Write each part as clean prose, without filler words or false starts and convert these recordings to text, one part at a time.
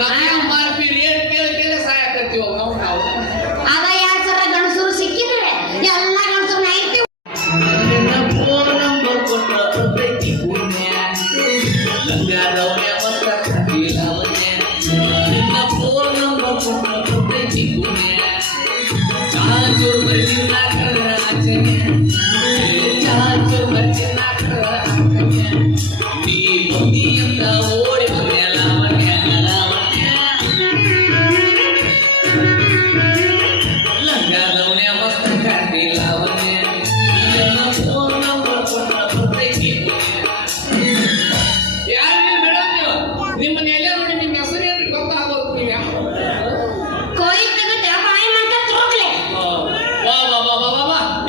ಮಾರ್ಪೀರಿ ಏನ್ ಕೇಳಿ ಸಾಯಕತ್ತೀವ ನಾವು ಅದ ಯಾಕೆ ಸರ ಗಣಸರು ಸಿಕ್ಕಿದ್ರೆ ಎಲ್ಲ ಗಣಸರು ನಾಯ್ತೀವಿ. ಫೋನ್ ನಂಬರ್ ಕೊಟ್ಟೈತಿ ಪುಣ್ಯ ಲಂಗಾದವ್ಯ ಮತ್ತ ಕಟೀಲವನ್ಯ ನಿನ್ನ ಫೋನ್ ನಂಬರ್ ಕೊಟ್ಟೈತಿ ಪುಣ್ಯ ಚಾಚು ಬರ್ಜಿನ ಕರ ಆಚನೆ ಚಾಚು ಬರ್ಜಿನ ಕರ ಆಚನೆ ನೀ ಬಂದಿಯಿಂದ ಓಡಿ ಬಂದೆ ಲಾವಣ್ಯ ಲಂಗಾದವ್ಯ ಮತ್ತ ಕಟೀಲವನ್ಯ ನಿನ್ನ ಫೋನ್ ನಂಬರ್ ಕೊಟ್ಟೈತಿ ಯಾರು ಮೇಡಮ್ ನಿಮ್ಮನ್ನ ಎಲ್ಲರೂ ನಿಮ್ಮ ಹೆಸರು ಏನು ಗೊತ್ತಾಗೋದು ನೀವು ಕೋಳಿ ತೆಗೆದ ಬಾಯಿ ಮಂಟ ತುರುಕ್ಲೆ.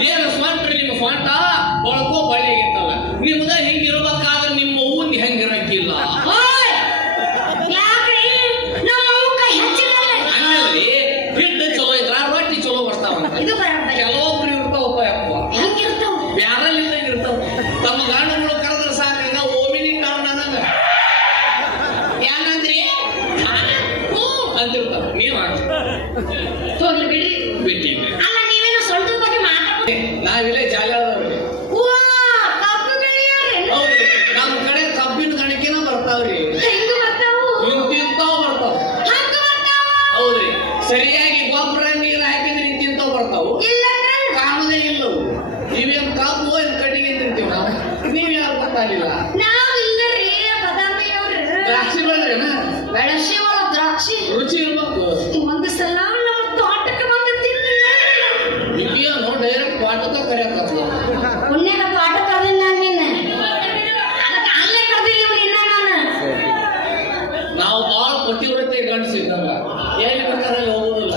ಏನು ಸ್ವಂಟ್ರಿ ನಿಮ್ಮ ಸ್ವಂಟ ಬಳಕೋ ಬಳಿಗಿತ್ತಲ್ಲ ನಿಮ್ದ ಹಿಂಗಿರ್ಬೇಕಾದ್ರೆ ನಿಮ್ಮ ಊನ್ ಹೆಂಗಿರಕ್ಕಿಲ್ಲ ಯಾಕ್ರಿ ನಮ್ಮ ಮುಖ ಹೆಚ್ಚಿಲ್ಲ ಹಂಗಲ್ರಿ ಹಿಟ್ಟು ಚಲೋ ಇದ್ರ ರೊಟ್ಟಿ ಚಲೋ ಬರ್ತಾವಂತ ಇದು ಬರೋಬ್ಬರಿ. ಕೆಲವೊಬ್ರು ಇರ್ತಾವಪ್ಪ ಯಪ್ಪ ಹೆಂಗಿರ್ತಾವ ಬ್ಯಾರಲ್ಲಿಂದ ಇರ್ತಾವ ತಮ್ಮ ಗಾಣಗಳು ಕರೆದ್ರೆ ಸಾಕಂಗ ಓಮಿನಿ ಟೌನ್ ಅನ್ನಂಗ ಏನಂದ್ರಿ ಅಂತಿರ್ತಾವ ನೀವ್ ಹೋಗ್ಲಿ ಬಿಡ್ರಿ. ಬಿಟ್ಟಿದ್ರಿ ಅಲ್ಲ ನೀವೇನು ಸ್ವಂತದ ಬಗ್ಗೆ ಮಾತಾಡ್ಬೋದು. ನಾವಿಲ್ಲೇ ಜಾಲಿ ಆದವ್ರಿ ಕಬ್ಬು ಬೆಳೆಯಾರ್ರಿ ಹೌದ್ರಿ ನಮ್ಮ ಕಡೆ ಕಬ್ಬಿನ ಕಣಕಿನ ಬರ್ತಾವ್ರಿ ಹೆಂಗ ಬರ್ತಾವು ಇಂತಿಂತಾವ್ ಬರ್ತಾವ ಹಂಗ ಬರ್ತಾವ ಹೌದ್ರಿ ಸರಿಯಾಗಿ ಗೊಬ್ಬರ ನೀರು ಹಾಕಿದ್ರೆ ಇಂತಿಂತಾವ್ ಬರ್ತಾವು ಇಲ್ಲಂದ್ರ ಕಾಣದೇ ಇಲ್ಲವು ನೀವೇನ್ ಕಬ್ಬು ಏನ್ ಕಟ್ಟಿಗೆ ತಿಂತೀವಿ ನಾವು ನೀವ್ ಯಾರು ಗೊತ್ತಾಗಿಲ್ಲ ನಾವ್ ಇಲ್ಲರಿ ಬದಾಮಿ ಅವ್ರು ದ್ರಾಕ್ಷಿ ಬೆಳೆದ್ರೇನ ಬೆಳಸೇವಲ್ಲ ದ್ರಾಕ್ಷಿ ರುಚಿ ಇರ್ಬೇಕು ಒಂದು ಸಲ ನಮ್ಮ ತೋಟಕ್ಕೆ ಬಂದು ತಿಂದಿಲ್ಲ ಇದೇನು ಡೈರೆಕ್ಟ್ ತೋಟದ ಕರೆಯತ್ತ ಪುಣ್ಯದ ತೋಟ ಕರ್ದಿಲ್ಲ ನಿನ್ನ ಅದಕ್ಕೆ ಅಲ್ಲೇ ಕರ್ದಿಲ್ಲ ಇನ್ನ ನಾನು ನಾವು ಬಾಳ ಪತಿವ್ರತೆ ಗಂಡಸಿದ್ದಂಗ ಎಲ್ಲಿ ಬೇಕಾದ್ರೆ ಹೋಗುದಿಲ್ಲ